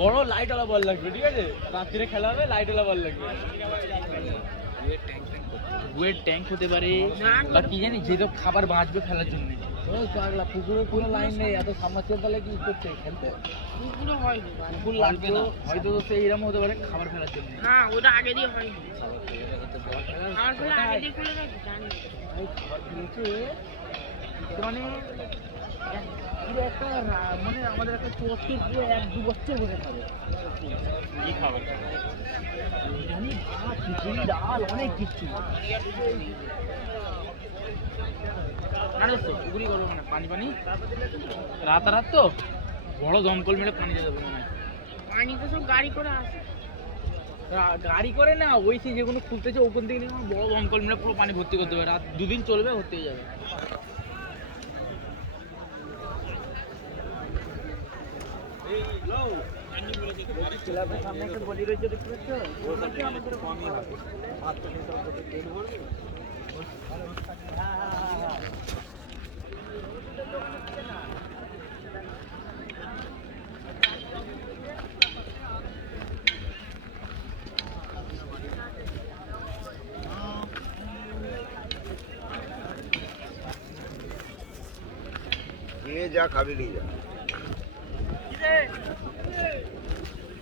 বড় লাইটওয়ালা বল লাগবে, ঠিক আছে? রাত্রিরে খেলা হবে, লাইটওয়ালা বল লাগবে। ওয়েট ট্যাঙ্ক হতে পারে বা কি জানি, যেসব খাবার বাঁচবে ফেলার জন্য। পুকুরে কোনো লাইন নেই, এত সাবমার্সিবল তাহলে কি করছে খেলতে? পুকুর লাগবে না, হয়তো সেই এরকম হতে পারে খাবার ফেলার জন্য। না, ওটা আগে দিয়ে হয়। খাবার ফেলা আগে দিয়ে খুলে রাখি, জানি। খাবার ফেলেছে মানে একটা মানে আমাদের একটা চুয়াত্তর পুরো 1-2 বছর বসে খাবে। কি খাবার জানি, ভাত, খিচুড়ি, ডাল, অনেক কিছু। পুকুরি করবো না, পানি পানি রাতারাত তো বড় দমকল মেরে পানি দিয়ে দেবো না। পানি তো সব গাড়ি করে আসে। গাড়ি করে না, ওই সে যেগুলো খুলতেছে ওখান থেকে নিয়ে বড় দমকল মেরে পুরো পানি ভর্তি করতে হবে। রাত 2 দিন চলবে, ভর্তি হয়ে যাবে। সামনে একটা বডি রয়েছে, দেখতে পাচ্ছ? কমই হবে। ये जा खाबी नहीं जा।